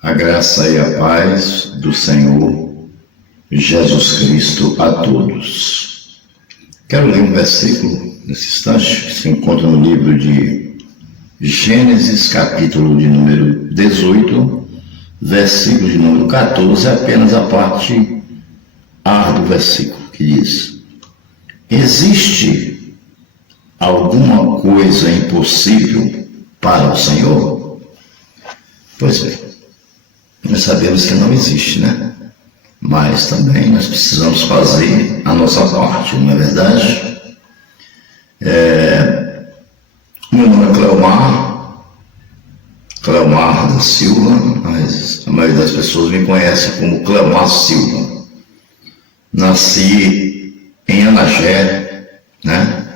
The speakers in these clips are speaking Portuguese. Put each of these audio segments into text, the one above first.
A graça e a paz do Senhor Jesus Cristo a todos. Quero ler um versículo nesse instante, que se encontra no livro de Gênesis, capítulo de número 18, versículo de número 14, apenas a parte A do versículo, que diz: existe alguma coisa impossível para o Senhor? Pois bem, nós sabemos que não existe, né? Mas também nós precisamos fazer a nossa parte, não é verdade? Meu nome é Cleomar da Silva, mas a maioria das pessoas me conhece como Cleomar Silva. Nasci em Anagé, né?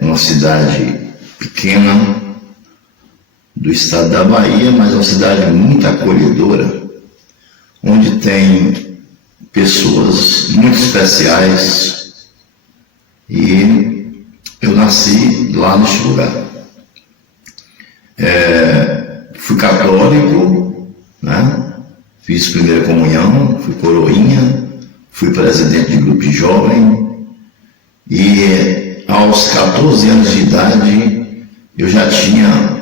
Uma cidade pequena do estado da Bahia, mas uma cidade muito acolhedora, onde tem pessoas muito especiais, e eu nasci lá neste lugar. Fui católico, né? Fiz primeira comunhão, fui coroinha, fui presidente de grupo de jovem, e aos 14 anos de idade eu já tinha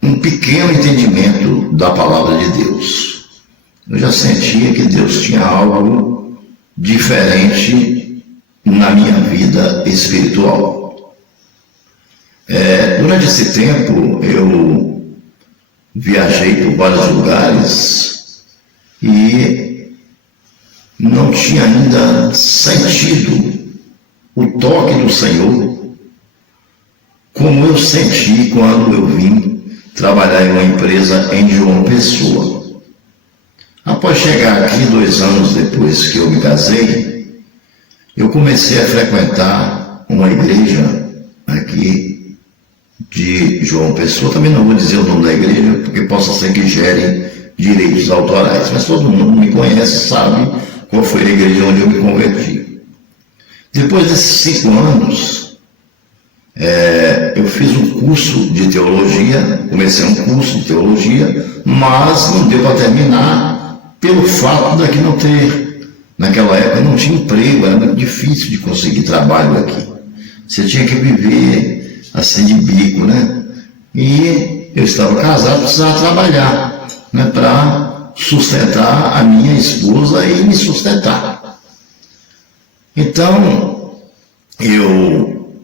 um pequeno entendimento da palavra de Deus. Eu já sentia que Deus tinha algo diferente na minha vida espiritual. Durante esse tempo eu viajei por vários lugares e não tinha ainda sentido o toque do Senhor como eu senti quando eu vim trabalhar em uma empresa em João Pessoa. Após chegar aqui 2 anos depois que eu me casei, eu comecei a frequentar uma igreja aqui de João Pessoa. Também não vou dizer o nome da igreja, porque possa ser que gere direitos autorais, mas todo mundo me conhece, sabe qual foi a igreja onde eu me converti. Depois desses 5 anos, eu fiz um curso de teologia, comecei um curso de teologia, mas não deu para terminar pelo fato daqui não ter, naquela época não tinha emprego, era muito difícil de conseguir trabalho aqui. Você tinha que viver assim de bico, né? E eu estava casado, precisava trabalhar, né, para sustentar a minha esposa e me sustentar. Então, eu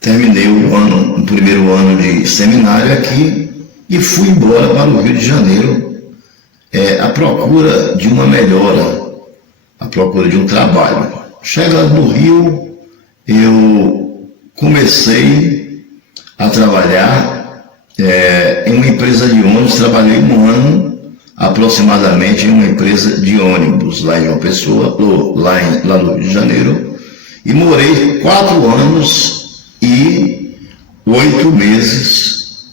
terminei o primeiro ano de seminário aqui e fui embora para o Rio de Janeiro, à procura de uma melhora, à procura de um trabalho. Chegando no Rio, eu comecei a trabalhar em uma empresa de ônibus. Trabalhei 1 ano aproximadamente em uma empresa de ônibus lá em João Pessoa, lá no Rio de Janeiro, e morei 4 anos e 8 meses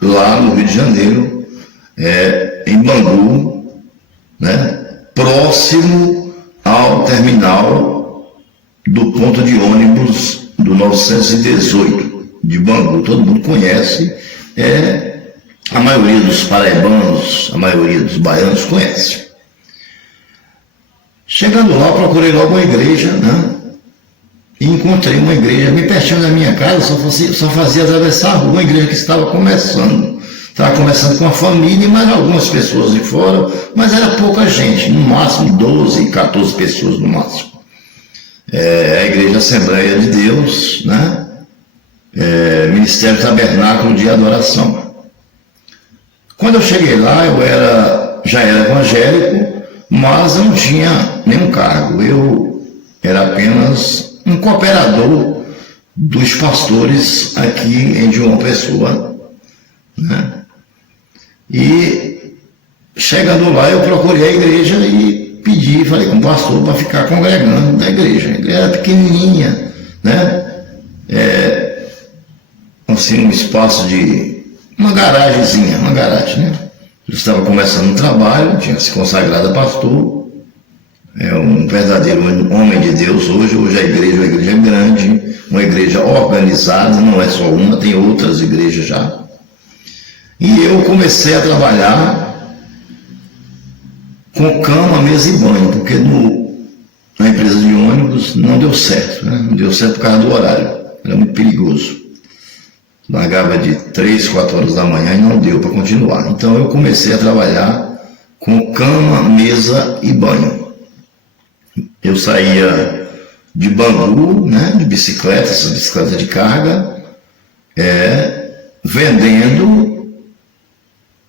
lá no Rio de Janeiro, em Bangu, né, próximo ao terminal do ponto de ônibus do 918 de Bangu. Todo mundo conhece, a maioria dos paraibanos, a maioria dos baianos conhece. Chegando lá, procurei logo uma igreja, né? E encontrei uma igreja bem pertinho da minha casa, só fazia atravessar a rua, uma igreja que estava começando. Estava começando com a família e mais algumas pessoas de fora, mas era pouca gente, no máximo 12, 14 pessoas no máximo. A Igreja Assembleia de Deus, né? Ministério Tabernáculo de Adoração. Quando eu cheguei lá, eu já era evangélico, mas eu não tinha nenhum cargo. Eu era apenas um cooperador dos pastores aqui em João Pessoa, né? E chegando lá, eu procurei a igreja e pedi, falei com o pastor para ficar congregando na igreja. A igreja era pequenininha, né? Assim, um espaço de uma garagem, né? Eu estava começando um trabalho, tinha se consagrado a pastor. Um verdadeiro homem de Deus hoje a igreja é uma igreja grande, uma igreja organizada, não é só uma, tem outras igrejas já. E eu comecei a trabalhar com cama, mesa e banho, porque na empresa de ônibus não deu certo, né? Não deu certo por causa do horário, era muito perigoso. Largava de 3, 4 horas da manhã e não deu para continuar. Então eu comecei a trabalhar com cama, mesa e banho. Eu saía de Bangu, né, de bicicleta, essa bicicleta de carga, vendendo,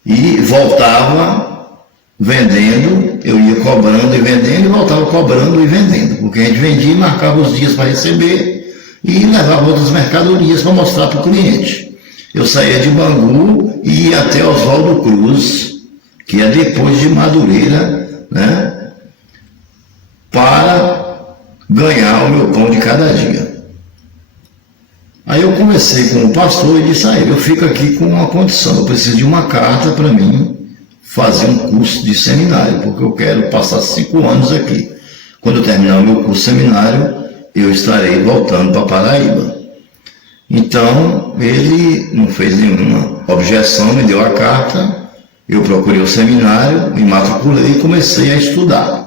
e voltava vendendo, eu ia cobrando e vendendo, e voltava cobrando e vendendo, porque a gente vendia e marcava os dias para receber, e levava outras mercadorias para mostrar para o cliente. Eu saía de Bangu e ia até Oswaldo Cruz, que é depois de Madureira, né, para ganhar o meu pão de cada dia. Aí eu conversei com o pastor e disse a ele: eu fico aqui com uma condição, eu preciso de uma carta para mim fazer um curso de seminário, porque eu quero passar 5 anos aqui. Quando eu terminar o meu curso seminário, eu estarei voltando para Paraíba. Então, ele não fez nenhuma objeção, me deu a carta, eu procurei o seminário, me matriculei e comecei a estudar.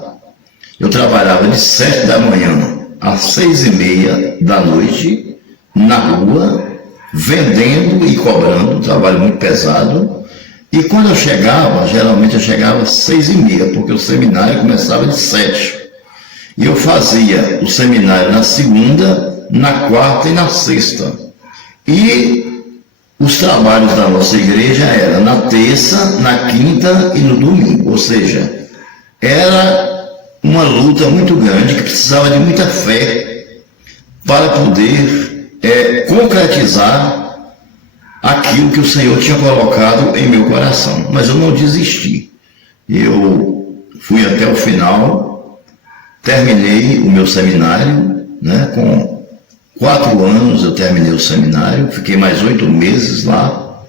Eu trabalhava de 7 da manhã às 6h30 da noite, na rua, vendendo e cobrando, um trabalho muito pesado. E quando eu chegava, geralmente eu chegava às 6h30, porque o seminário começava de 7. E eu fazia o seminário na segunda, na quarta e na sexta. E os trabalhos da nossa igreja eram na terça, na quinta e no domingo. Ou seja, era uma luta muito grande que precisava de muita fé para poder concretizar aquilo que o Senhor tinha colocado em meu coração. Mas eu não desisti. Eu fui até o final, terminei o meu seminário, né, com 4 anos eu terminei o seminário, fiquei mais 8 meses lá,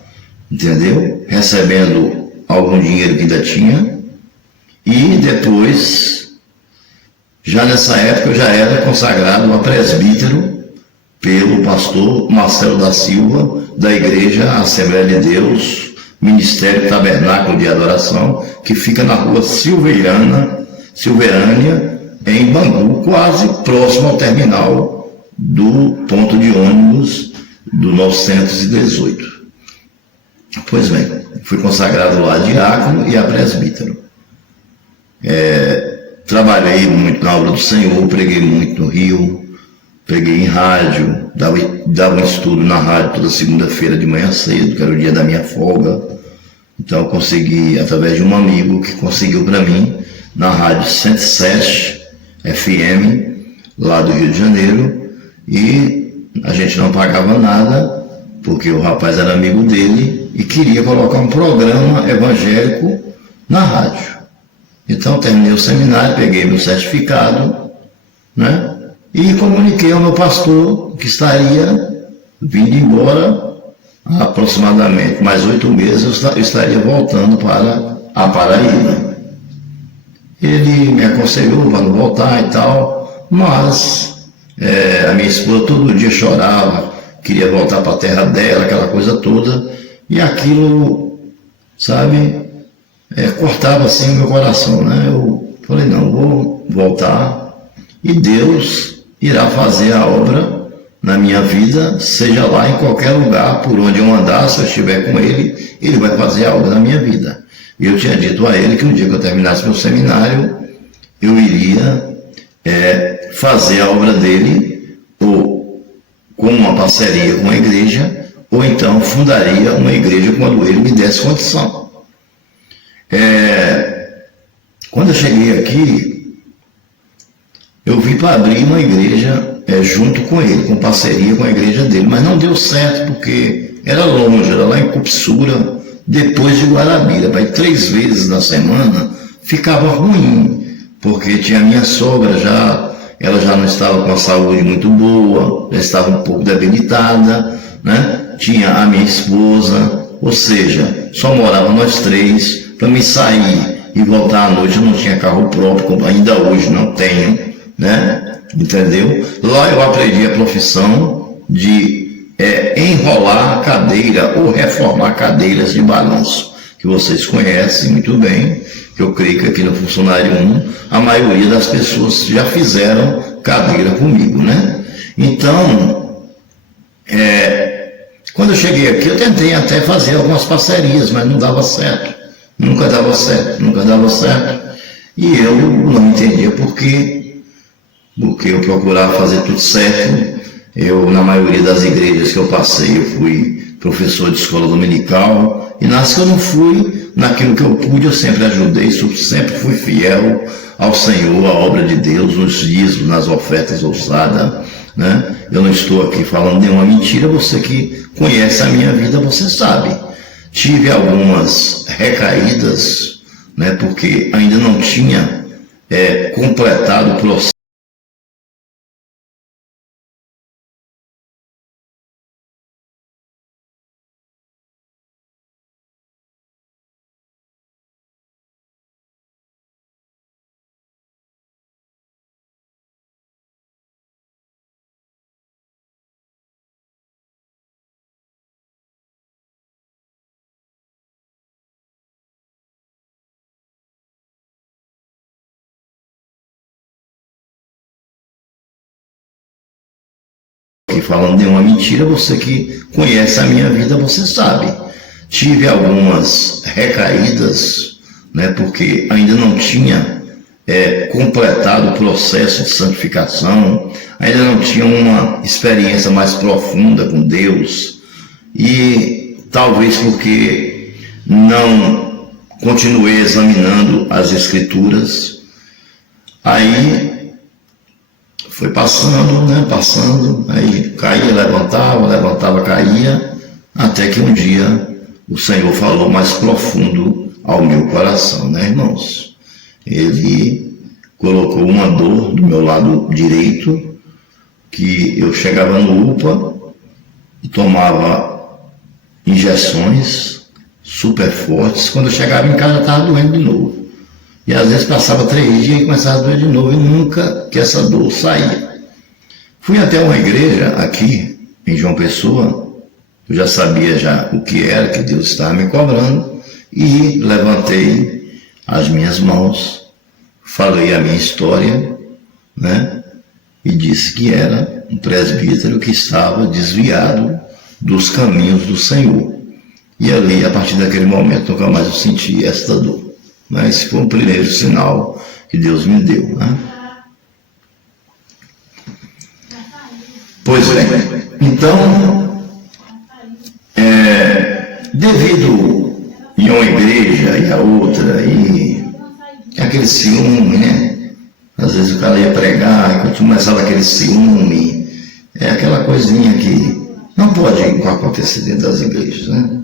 entendeu? Recebendo algum dinheiro que ainda tinha. E depois, já nessa época, eu já era consagrado a presbítero pelo pastor Marcelo da Silva, da Igreja Assembleia de Deus, Ministério Tabernáculo de Adoração, que fica na rua Silveirânia, em Bangu, quase próximo ao terminal do ponto de ônibus do 918. Pois bem, fui consagrado lá a diácono e a presbítero. Trabalhei muito na obra do Senhor, preguei muito no Rio, preguei em rádio, dava um estudo na rádio toda segunda-feira de manhã cedo, que era o dia da minha folga. Então eu consegui, através de um amigo que conseguiu para mim, na rádio 107 FM, lá do Rio de Janeiro, e a gente não pagava nada, porque o rapaz era amigo dele e queria colocar um programa evangélico na rádio. Então terminei o seminário, peguei meu certificado, né, e comuniquei ao meu pastor que estaria vindo embora aproximadamente mais 8 meses, eu estaria voltando para a Paraíba. Ele me aconselhou para não voltar e tal, mas a minha esposa todo dia chorava, queria voltar para a terra dela, aquela coisa toda, e aquilo, sabe, cortava assim o meu coração, né? Eu falei: não, vou voltar, e Deus irá fazer a obra na minha vida, seja lá em qualquer lugar, por onde eu andar, se eu estiver com Ele, Ele vai fazer a obra na minha vida. E eu tinha dito a Ele que um dia que eu terminasse meu seminário, eu iria fazer a obra dele, ou com uma parceria com a igreja, ou então fundaria uma igreja quando ele me desse condição. Quando eu cheguei aqui, eu vim para abrir uma igreja junto com ele, com parceria com a igreja dele, mas não deu certo porque era longe, era lá em Cupsura, depois de Guarabira, para ir 3 vezes na semana ficava ruim, porque tinha a minha sogra ela já não estava com a saúde muito boa, já estava um pouco debilitada, né? Tinha a minha esposa, ou seja, só morava nós 3, para me sair e voltar à noite eu não tinha carro próprio, ainda hoje não tenho, né? Entendeu? Lá eu aprendi a profissão de enrolar a cadeira ou reformar cadeiras de balanço, que vocês conhecem muito bem, que eu creio que aqui no Funcionário 1, a maioria das pessoas já fizeram cadeira comigo, né? Então, quando eu cheguei aqui, eu tentei até fazer algumas parcerias, mas não dava certo. Nunca dava certo. E eu não entendia por quê, porque eu procurava fazer tudo certo. Eu, na maioria das igrejas que eu passei, eu fui professor de escola dominical, e nas que eu não fui, naquilo que eu pude, eu sempre ajudei, sempre fui fiel ao Senhor, à obra de Deus, nos dízimos, nas ofertas ousadas, né? Eu não estou aqui falando nenhuma mentira, você que conhece a minha vida, você sabe. Tive algumas recaídas, né, porque ainda não tinha completado o processo aqui falando nenhuma mentira, você que conhece a minha vida, você sabe. Tive algumas recaídas, né, porque ainda não tinha completado o processo de santificação, ainda não tinha uma experiência mais profunda com Deus, e talvez porque não continuei examinando as Escrituras, aí foi passando, né, aí caía, levantava, caía, até que um dia o Senhor falou mais profundo ao meu coração, né, irmãos? Ele colocou uma dor do meu lado direito, que eu chegava no UPA e tomava injeções super fortes, quando eu chegava em casa estava doendo de novo. E às vezes passava 3 dias e começava a doer de novo, e nunca que essa dor saía. Fui até uma igreja aqui, em João Pessoa, eu já sabia já o que era, que Deus estava me cobrando, e levantei as minhas mãos, falei a minha história, né, e disse que era um presbítero que estava desviado dos caminhos do Senhor. E ali, a partir daquele momento, nunca mais eu senti esta dor. Mas foi o primeiro sinal que Deus me deu, né? Pois bem, então, devido em uma igreja e a outra, e aquele ciúme, né? Às vezes o cara ia pregar e quando começava aquele ciúme, aquela coisinha que não pode acontecer dentro das igrejas, né?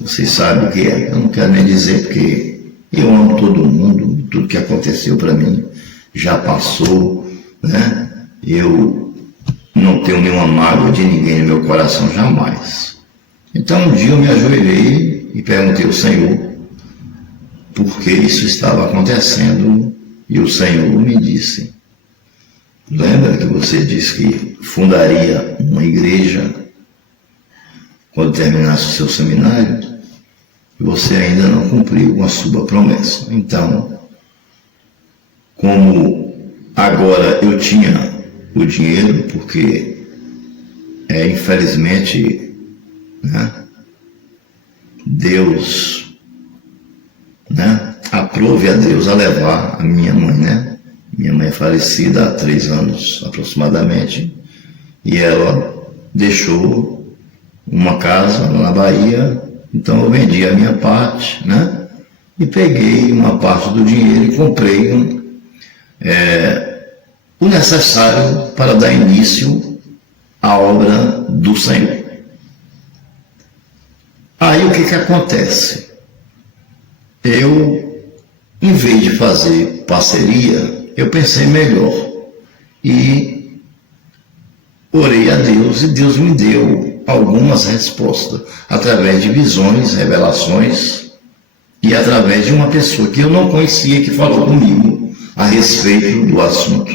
Vocês sabem o que é, eu não quero nem dizer porque eu amo todo mundo, tudo que aconteceu para mim já passou, né? Eu não tenho nenhuma mágoa de ninguém no meu coração, jamais. Então um dia eu me ajoelhei e perguntei ao Senhor por que isso estava acontecendo, e o Senhor me disse: lembra que você disse que fundaria uma igreja quando terminasse o seu seminário? E você ainda não cumpriu com a sua promessa. Então, como agora eu tinha o dinheiro, porque infelizmente, né, Deus, né, aprove a Deus a levar a minha mãe, né? Minha mãe é falecida há 3 anos aproximadamente, e ela deixou uma casa na Bahia. Então eu vendi a minha parte, né? E peguei uma parte do dinheiro e comprei o necessário para dar início à obra do Senhor. Aí o que acontece? Eu, em vez de fazer parceria, eu pensei melhor e orei a Deus, e Deus me deu algumas respostas, através de visões, revelações, e através de uma pessoa que eu não conhecia, que falou comigo a respeito do assunto,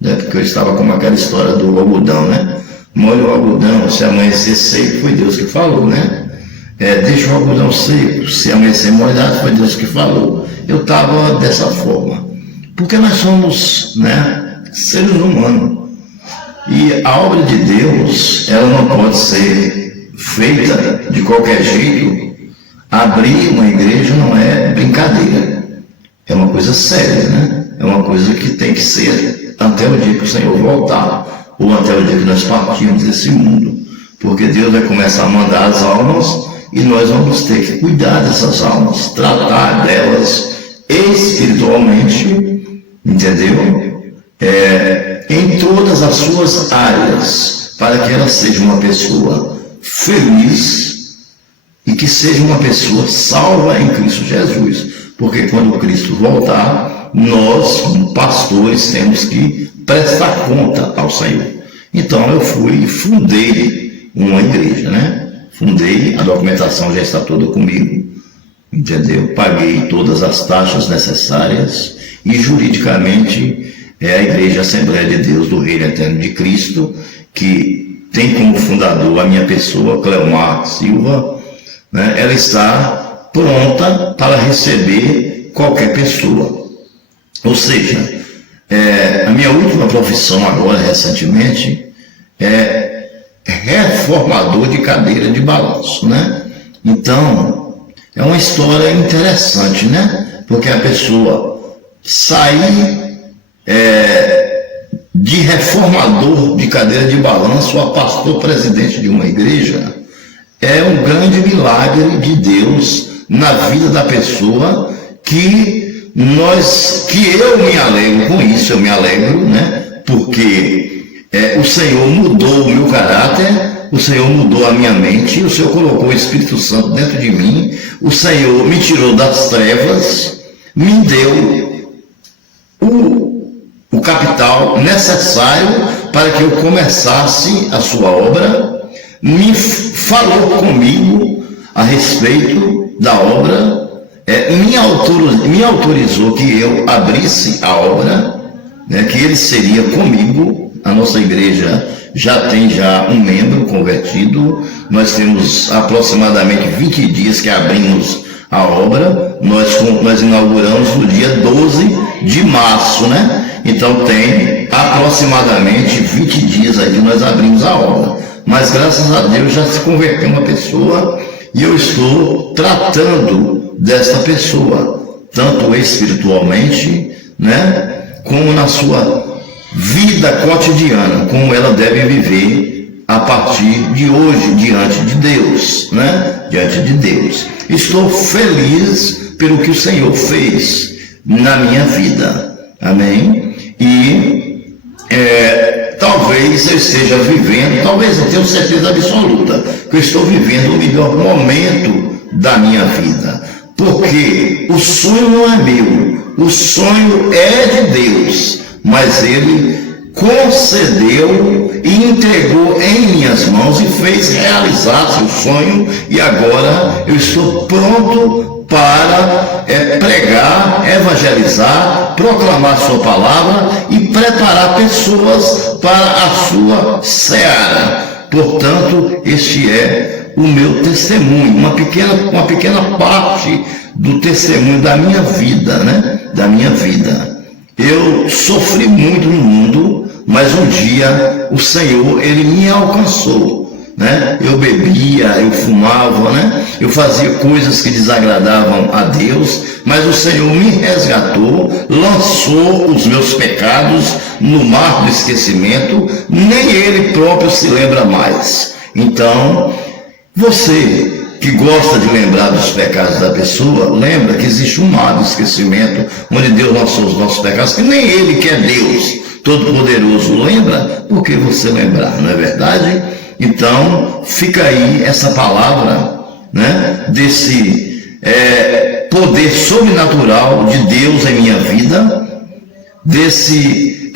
né? Porque eu estava com aquela história do algodão, né? molhe o algodão, se amanhecer seco, foi Deus que falou, né? Deixa o algodão seco, se amanhecer molhado, foi Deus que falou. Eu estava dessa forma, porque nós somos, né, seres humanos, e a obra de Deus, ela não pode ser feita de qualquer jeito. Abrir uma igreja não é brincadeira, é uma coisa séria, né? É uma coisa que tem que ser até o dia que o Senhor voltar, ou até o dia que nós partimos desse mundo, porque Deus vai começar a mandar as almas e nós vamos ter que cuidar dessas almas, tratar delas espiritualmente, entendeu? Em todas as suas áreas, para que ela seja uma pessoa feliz e que seja uma pessoa salva em Cristo Jesus, porque quando Cristo voltar, nós, como pastores, temos que prestar conta ao Senhor. Então eu fui e fundei uma igreja, né? Fundei, a documentação já está toda comigo, entendeu? Paguei todas as taxas necessárias e juridicamente é a Igreja Assembleia de Deus do Reino Eterno de Cristo, que tem como fundador a minha pessoa, Cleomar Silva, né? Ela está pronta para receber qualquer pessoa. Ou seja, a minha última profissão agora, recentemente, é reformador de cadeira de balanço, né? Então, é uma história interessante, né? Porque a pessoa sair de reformador de cadeira de balanço a pastor presidente de uma igreja é um grande milagre de Deus na vida da pessoa, que eu me alegro com isso, eu me alegro, né? Porque o Senhor mudou o meu caráter, o Senhor mudou a minha mente, o Senhor colocou o Espírito Santo dentro de mim, o Senhor me tirou das trevas, me deu o capital necessário para que eu começasse a sua obra, me falou comigo a respeito da obra, me autorizou que eu abrisse a obra, né, que ele seria comigo. A nossa igreja já tem um membro convertido, nós temos aproximadamente 20 dias que abrimos a obra, nós inauguramos no dia 12 de março, né? Então tem aproximadamente 20 dias aí que nós abrimos a obra, mas graças a Deus já se converteu uma pessoa e eu estou tratando desta pessoa, tanto espiritualmente, né, como na sua vida cotidiana, como ela deve viver a partir de hoje, diante de Deus, né? Diante de Deus. Estou feliz pelo que o Senhor fez na minha vida, amém? E talvez eu esteja vivendo, talvez eu tenha certeza absoluta que eu estou vivendo o melhor momento da minha vida, porque o sonho não é meu, o sonho é de Deus, mas Ele concedeu e entregou em minhas mãos e fez realizar seu sonho, e agora eu estou pronto para pregar, evangelizar, proclamar sua palavra e preparar pessoas para a sua seara. Portanto, este é o meu testemunho, uma pequena parte do testemunho da minha vida, né? Da minha vida. Eu sofri muito no mundo, mas um dia o Senhor, Ele me alcançou, né? Eu bebia, eu fumava, né? Eu fazia coisas que desagradavam a Deus, mas o Senhor me resgatou, lançou os meus pecados no mar do esquecimento, nem Ele próprio se lembra mais. Então, você que gosta de lembrar dos pecados da pessoa, lembra que existe um mar do esquecimento, onde Deus lançou os nossos pecados, que nem Ele, que é Deus Todo-Poderoso, lembra, porque você lembrar, não é verdade? Então, fica aí essa palavra, né, desse poder sobrenatural de Deus em minha vida, desse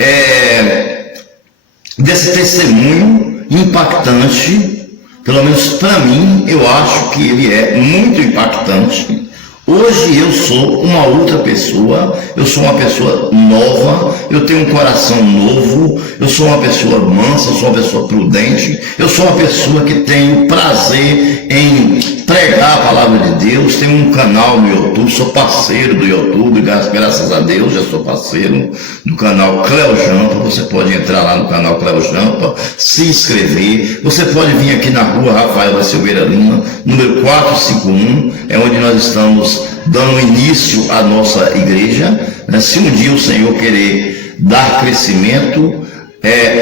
testemunho impactante. Pelo menos para mim, eu acho que ele é muito impactante. Hoje eu sou uma outra pessoa, eu sou uma pessoa nova, eu tenho um coração novo, eu sou uma pessoa mansa, eu sou uma pessoa prudente, eu sou uma pessoa que tem prazer em pregar a palavra de Deus, tenho um canal no YouTube, sou parceiro do YouTube, graças a Deus, já sou parceiro do canal Cleo Jampa. Você pode entrar lá no canal Cleo Jampa, se inscrever, você pode vir aqui na rua Rafael da Silveira Lima, número 451, é onde nós estamos dando início à nossa igreja, né? Se um dia o Senhor querer dar crescimento,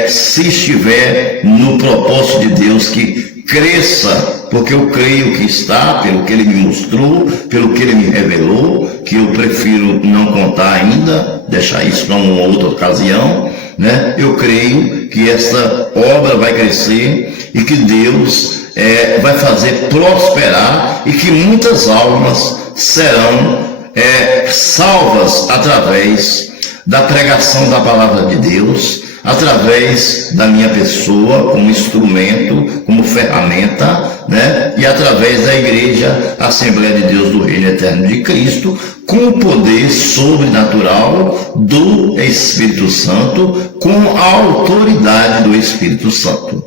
se estiver no propósito de Deus que cresça, porque eu creio que está, pelo que Ele me mostrou, pelo que Ele me revelou, que eu prefiro não contar ainda, deixar isso para uma outra ocasião, né? Eu creio que esta obra vai crescer e que Deus vai fazer prosperar e que muitas almas serão salvas através da pregação da palavra de Deus, através da minha pessoa como instrumento, como ferramenta, né? E através da Igreja Assembleia de Deus do Reino Eterno de Cristo, com o poder sobrenatural do Espírito Santo, com a autoridade do Espírito Santo.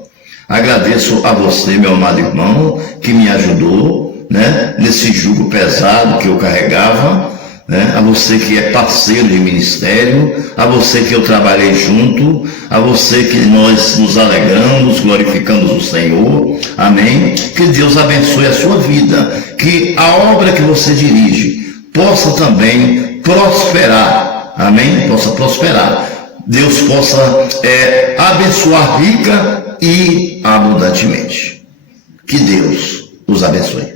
Agradeço a você, meu amado irmão, que me ajudou, né, nesse jugo pesado que eu carregava, né, a você que é parceiro de ministério, a você que eu trabalhei junto, a você que nós nos alegramos, glorificamos o Senhor, amém? Que Deus abençoe a sua vida, que a obra que você dirige possa também prosperar, amém? Possa prosperar, Deus possa abençoar rica e abundantemente. Que Deus os abençoe.